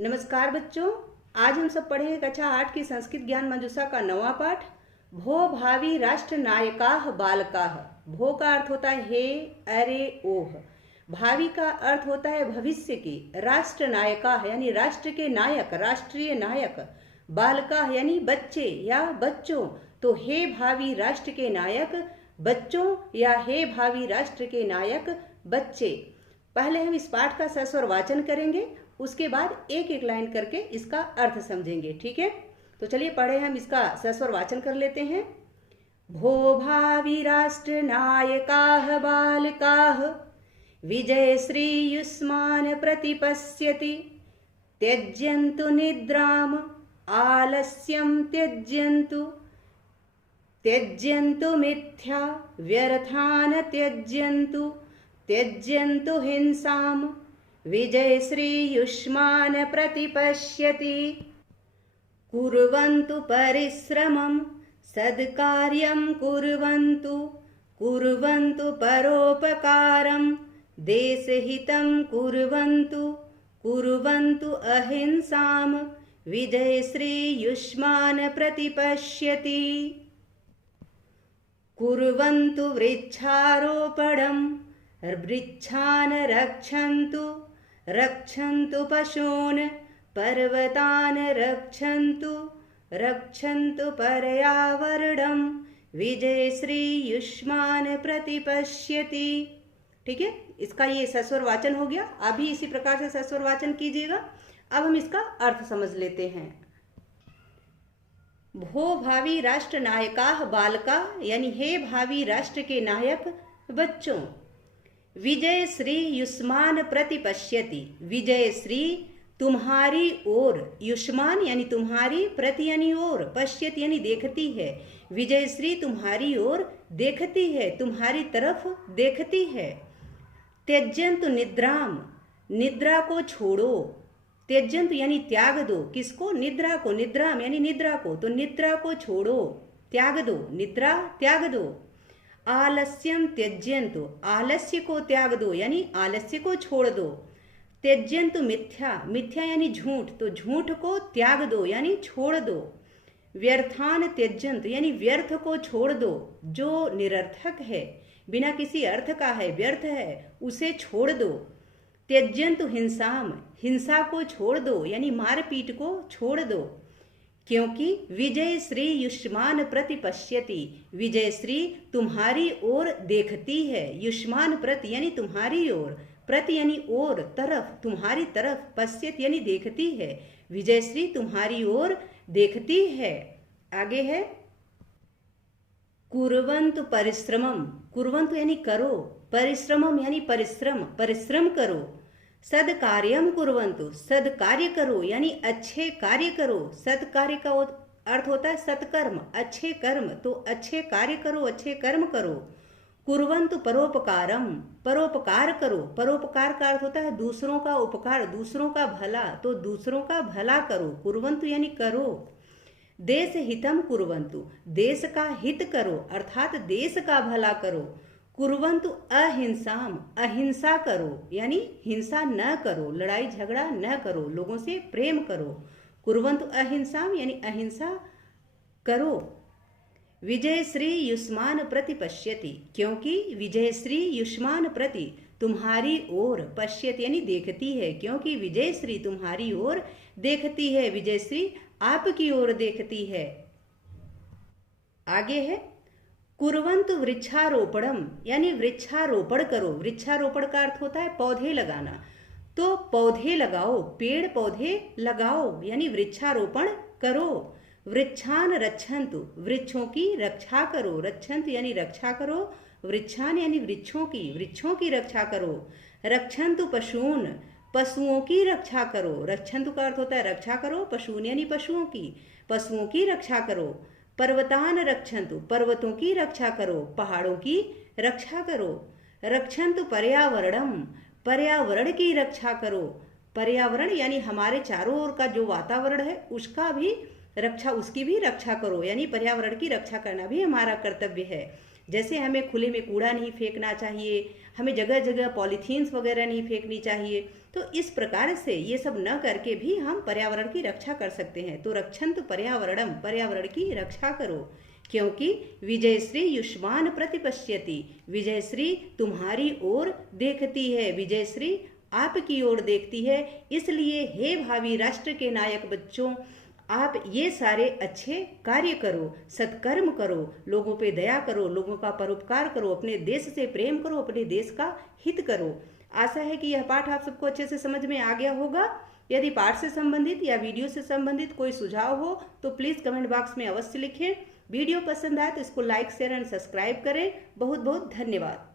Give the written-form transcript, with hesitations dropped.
नमस्कार बच्चों। आज हम सब पढ़ेंगे कक्षा 8 की संस्कृत ज्ञान मंजूषा का 9वां पाठ। भो भावी राष्ट्र नायकाः बालकाः। भो का अर्थ होता है हे, अरे, ओह। भावी का अर्थ होता है भविष्य की। राष्ट्र नायकाः यानी राष्ट्र के नायक, राष्ट्रीय नायक। बालकाः यानी बच्चे या बच्चों। तो हे भावी राष्ट्र के नायक बच्चों या हे भावी राष्ट्र के नायक बच्चे। पहले हम इस पाठ का सस्वर वाचन करेंगे, उसके बाद एक एक लाइन करके इसका अर्थ समझेंगे। ठीक है, तो चलिए पढ़े हम इसका सस्वर वाचन कर लेते हैं। भो भावी राष्ट्र नायकाः बालकाः विजय श्रीयुष्मान् प्रतिपश्यति त्यज्यन्तु निद्राम् आलस्यं त्यज्यन्तु मिथ्या व्यर्थान् त्यज्यन्तु हिंसाम् विजय श्रीयुष्मान् प्रतिपश्यति कुर्वन्तु परिश्रमं सद्कार्यं कुर्वन्तु परोपकारं देशहितं कुर्वन्तु अहिंसां विजय श्रीयुष्मान् प्रतिपश्यति कुर्वन्तु वृक्षारोपणं वृक्षान् रक्षन्तु पशून् पर्वतान् रक्षन्तु पर्यावरणं विजय श्रीयुष्मान् प्रतिपश्यति। ठीक है, इसका ये सस्वर वाचन हो गया। अभी इसी प्रकार से सस्वर वाचन कीजिएगा। अब हम इसका अर्थ समझ लेते हैं। भो भावी राष्ट्र नायकाः बालका यानी हे भावी राष्ट्र के नायक बच्चों। विजय श्री युष्मान प्रतिपश्यति। विजय श्री तुम्हारी ओर, युष्मान यानी तुम्हारी, प्रति यानी ओर, पश्यति यानी देखती है। विजय श्री तुम्हारी ओर देखती है, तुम्हारी तरफ देखती है। त्यज्यन्तु निद्राम, निद्रा को छोड़ो। त्यज्यन्तु यानी त्याग दो, किसको? निद्रा को। निद्राम यानी निद्रा को, तो निद्रा को छोड़ो, त्याग दो, निद्रा त्याग दो। आलस्यम त्यज्यन्तु, आलस्य को त्याग दो यानी आलस्य को छोड़ दो। त्यज्यन्तु मिथ्या, मिथ्या यानी झूठ, तो झूठ को त्याग दो यानी छोड़ दो। व्यर्थान त्यज्यन्तु यानी व्यर्थ को छोड़ दो, जो निरर्थक है, बिना किसी अर्थ का है, व्यर्थ है, उसे छोड़ दो। त्यज्यन्तु हिंसाम, हिंसा को छोड़ दो यानी मारपीट को छोड़ दो। क्योंकि विजय श्री युष्मान प्रतिपश्यति, विजय श्री तुम्हारी ओर देखती है। युष्मान प्रति यानी तुम्हारी ओर, प्रति यानी ओर, तरफ, तुम्हारी तरफ, पश्यत यानी देखती है। विजय श्री तुम्हारी ओर देखती है। आगे है कुर्वन्तु परिश्रमम, कुर्वन्तु यानी करो, परिश्रमम यानी परिश्रम, परिश्रम करो। सद्कार्यम कुर्वन्तु, सद्कार्य करो यानी अच्छे कार्य करो। सत्कार्य का अर्थ होता है सत्कर्म, अच्छे कर्म, तो अच्छे कार्य करो, अच्छे कर्म करो। कुर्वन्तु परोपकारम, परोपकार करो। परोपकार का अर्थ होता है दूसरों का उपकार, दूसरों का भला, तो दूसरों का भला करो। कुर्वन्तु यानी करो। देश हितम कुर्वन्तु, देश का हित करो, अर्थात देश का भला करो। कुर्वन्तु अहिंसाम, अहिंसा करो यानी हिंसा न करो, लड़ाई झगड़ा न करो, लोगों से प्रेम करो। कुर्वन्तु अहिंसाम यानी अहिंसा करो। विजय श्री युष्मान प्रतिपश्यति, क्योंकि विजय श्री युष्मान प्रति तुम्हारी ओर, पश्यति यानी देखती है, क्योंकि विजय श्री तुम्हारी ओर देखती है, विजय श्री आपकी ओर देखती है। आगे है कुर्वन्तु वृक्षारोपणम यानी वृक्षारोपण करो। वृक्षारोपण का अर्थ होता है पौधे लगाना, तो पौधे लगाओ, पेड़ पौधे लगाओ यानी वृक्षारोपण करो। वृक्षान रक्षन्तु, वृक्षों की रक्षा करो। रक्षन्तु यानी रक्षा करो, वृक्षान यानी वृक्षों की रक्षा करो। रक्षन्तु पशून, पशुओं की रक्षा करो। रक्षन्तु का अर्थ होता है रक्षा करो, पशून यानी पशुओं की रक्षा करो। पर्वतान रक्षन्तु, पर्वतों की रक्षा करो, पहाड़ों की रक्षा करो। रक्षन्तु पर्यावरणम, पर्यावरण की रक्षा करो। पर्यावरण यानी हमारे चारों ओर का जो वातावरण है उसका भी रक्षा, उसकी भी रक्षा करो, यानी पर्यावरण की रक्षा करना भी हमारा कर्तव्य है। जैसे हमें खुले में कूड़ा नहीं फेंकना चाहिए, हमें जगह जगह पॉलीथीन्स वगैरह नहीं फेंकनी चाहिए, तो इस प्रकार से ये सब न करके भी हम पर्यावरण की रक्षा कर सकते हैं। तो रक्षन्तु पर्यावरणम, पर्यावरण की रक्षा करो, क्योंकि विजयश्री युष्मान प्रतिपश्यति, विजयश्री तुम्हारी ओर देखती है, विजयश्री आपकी ओर देखती है। इसलिए हे भावी राष्ट्र के नायक बच्चों, आप ये सारे अच्छे कार्य करो, सत्कर्म करो, लोगों पे दया करो, लोगों का परोपकार करो, अपने देश से प्रेम करो, अपने देश का हित करो। आशा है कि यह पाठ आप सबको अच्छे से समझ में आ गया होगा। यदि पाठ से संबंधित या वीडियो से संबंधित कोई सुझाव हो तो प्लीज़ कमेंट बॉक्स में अवश्य लिखें। वीडियो पसंद आए तो इसको लाइक, शेयर एंड सब्सक्राइब करें। बहुत बहुत धन्यवाद।